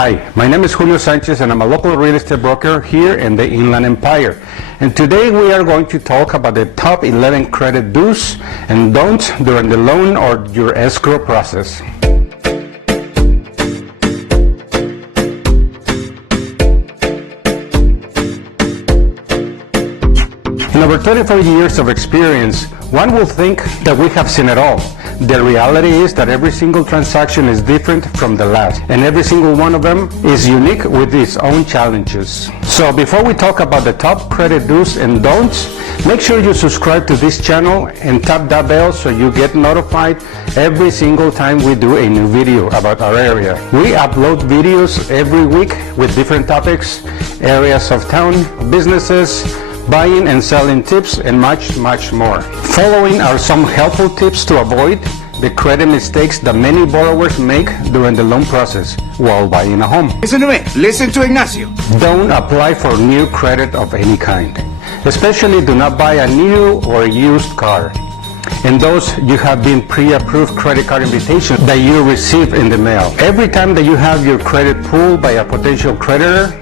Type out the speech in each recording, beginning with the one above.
Hi, my name is Julio Sanchez and I'm a local real estate broker here in the Inland Empire. And today we are going to talk about the top 11 credit do's and don'ts during the loan or your escrow process. In over 34 years of experience, one will think that we have seen it all. The reality is that every single transaction is different from the last, and every single one of them is unique with its own challenges. So before we talk about the top credit do's and don'ts, make sure you subscribe to this channel and tap that bell so you get notified every single time we do a new video about our area. We upload videos every week with different topics, areas of town, businesses, buying and selling tips, and much more. Following are some helpful tips to avoid the credit mistakes that many borrowers make during the loan process while buying a home. Listen to me. Listen to Ignacio. Don't apply for new credit of any kind. Especially do not buy a new or used car. And those you have been pre-approved credit card invitations that you receive in the mail. Every time that you have your credit pulled by a potential creditor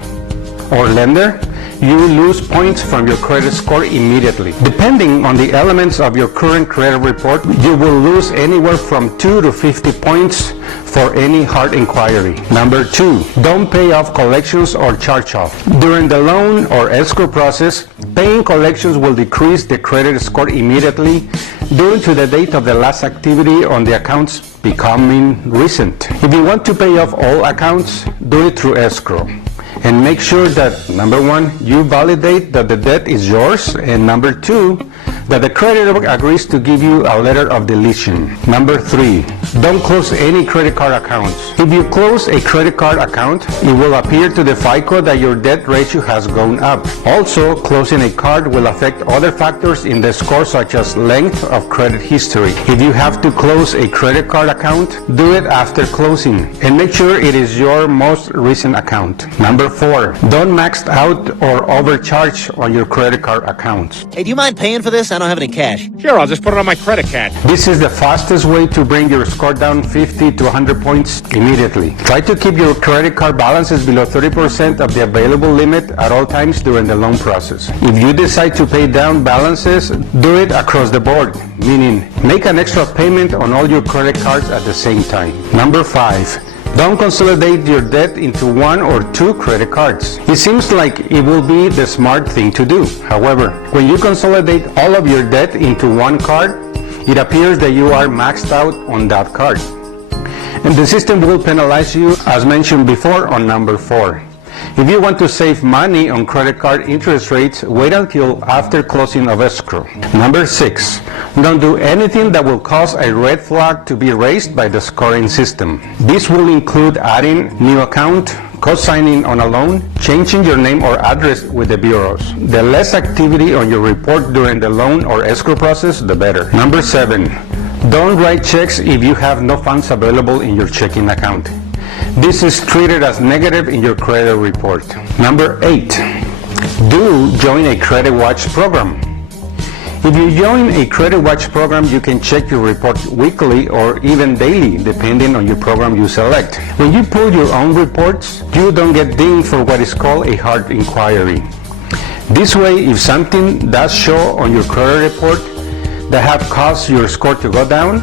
or lender, you lose points from your credit score immediately. Depending on the elements of your current credit report, you will lose anywhere from 2 to 50 points for any hard inquiry. Number 2, don't pay off collections or charge-off. During the loan or escrow process, paying collections will decrease the credit score immediately due to the date of the last activity on the accounts becoming recent. If you want to pay off all accounts, do it through escrow. And make sure that, number 1, you validate that the debt is yours, and number 2, that the creditor agrees to give you a letter of deletion. Number 3, don't close any credit card accounts. If you close a credit card account, it will appear to the FICO that your debt ratio has gone up. Also, closing a card will affect other factors in the score such as length of credit history. If you have to close a credit card account, do it after closing and make sure it is your most recent account. Number 4, don't max out or overcharge on your credit card accounts. Hey, do you mind paying for this? I don't have any cash. Sure, I'll just put it on my credit card. This is the fastest way to bring your score down 50 to 100 points immediately. Try to keep your credit card balances below 30% of the available limit at all times during the loan process. If you decide to pay down balances, do it across the board, meaning make an extra payment on all your credit cards at the same time. Number 5. Don't consolidate your debt into 1 or 2 credit cards. It seems like it will be the smart thing to do. However, when you consolidate all of your debt into one card, it appears that you are maxed out on that card. And the system will penalize you, as mentioned before, on number 4. If you want to save money on credit card interest rates, wait until after closing of escrow. Number 6, don't do anything that will cause a red flag to be raised by the scoring system. This will include adding new account, co-signing on a loan, changing your name or address with the bureaus. The less activity on your report during the loan or escrow process, the better. Number 7, don't write checks if you have no funds available in your checking account. This is treated as negative in your credit report. Number 8, do join a credit watch program. If you join a credit watch program, you can check your report weekly or even daily, depending on your program you select. When you pull your own reports, you don't get dinged for what is called a hard inquiry. This way, if something does show on your credit report that have caused your score to go down,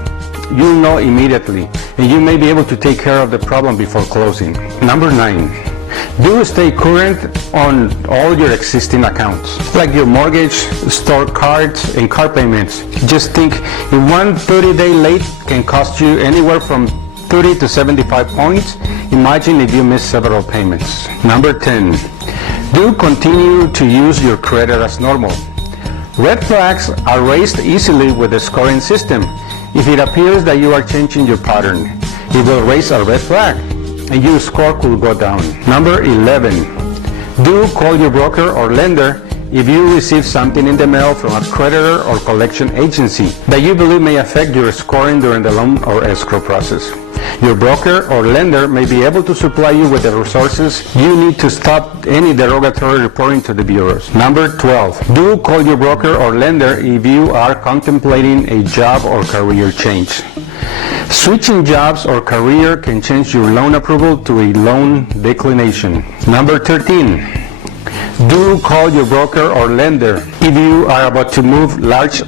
you'll know immediately, and you may be able to take care of the problem before closing. Number 9, do stay current on all your existing accounts, like your mortgage, store cards, and car payments. Just think, if one 30-day late can cost you anywhere from 30 to 75 points, imagine if you miss several payments. Number 10, do continue to use your credit as normal. Red flags are raised easily with the scoring system. If it appears that you are changing your pattern, it will raise a red flag and your score could go down. Number 11, do call your broker or lender if you receive something in the mail from a creditor or collection agency that you believe may affect your scoring during the loan or escrow process. Your broker or lender may be able to supply you with the resources you need to stop any derogatory reporting to the bureaus. Number 12, do call your broker or lender if you are contemplating a job or career change. Switching jobs or career can change your loan approval to a loan declination. Number 13, do call your broker or lender if you are about to move large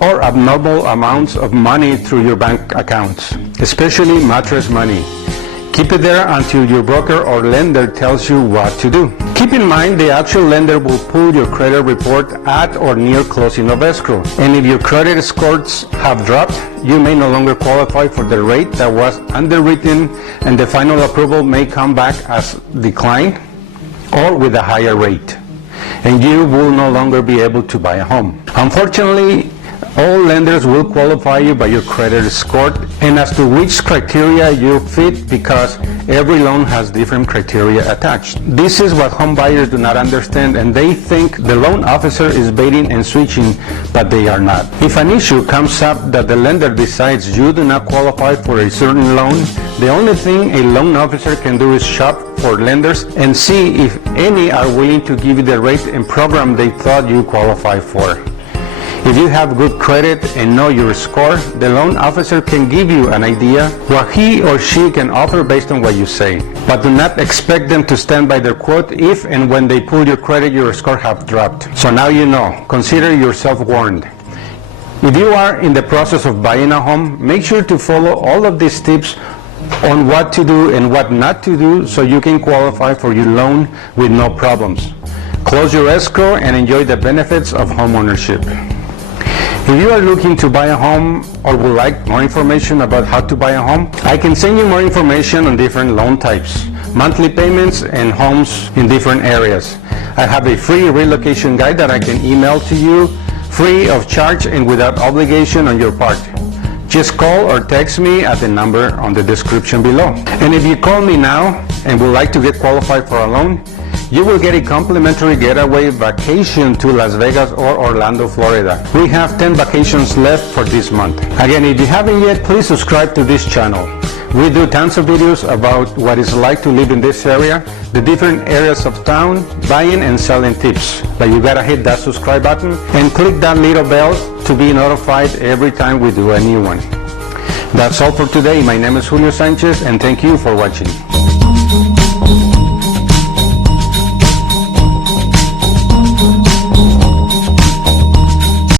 or abnormal amounts of money through your bank accounts, especially mattress money. Keep it there until your broker or lender tells you what to do. Keep in mind the actual lender will pull your credit report at or near closing of escrow. And if your credit scores have dropped, you may no longer qualify for the rate that was underwritten, and the final approval may come back as declined or with a higher rate. And you will no longer be able to buy a home. Unfortunately, all lenders will qualify you by your credit score and as to which criteria you fit, because every loan has different criteria attached. This is what home buyers do not understand, and they think the loan officer is baiting and switching, but they are not. If an issue comes up that the lender decides you do not qualify for a certain loan, the only thing a loan officer can do is shop for lenders and see if any are willing to give you the rate and program they thought you qualify for. If you have good credit and know your score, the loan officer can give you an idea what he or she can offer based on what you say. But do not expect them to stand by their quote if and when they pull your credit, your score have dropped. So now you know. Consider yourself warned. If you are in the process of buying a home, make sure to follow all of these tips on what to do and what not to do so you can qualify for your loan with no problems. Close your escrow and enjoy the benefits of home ownership. If you are looking to buy a home or would like more information about how to buy a home, I can send you more information on different loan types, monthly payments, and homes in different areas. I have a free relocation guide that I can email to you free of charge and without obligation on your part. Just call or text me at the number on the description below. And if you call me now and would like to get qualified for a loan, you will get a complimentary getaway vacation to Las Vegas or Orlando, Florida. We have 10 vacations left for this month. Again, if you haven't yet, please subscribe to this channel. We do tons of videos about what it's like to live in this area, the different areas of town, buying and selling tips. But you gotta hit that subscribe button and click that little bell to be notified every time we do a new one. That's all for today. My name is Julio Sanchez, and thank you for watching.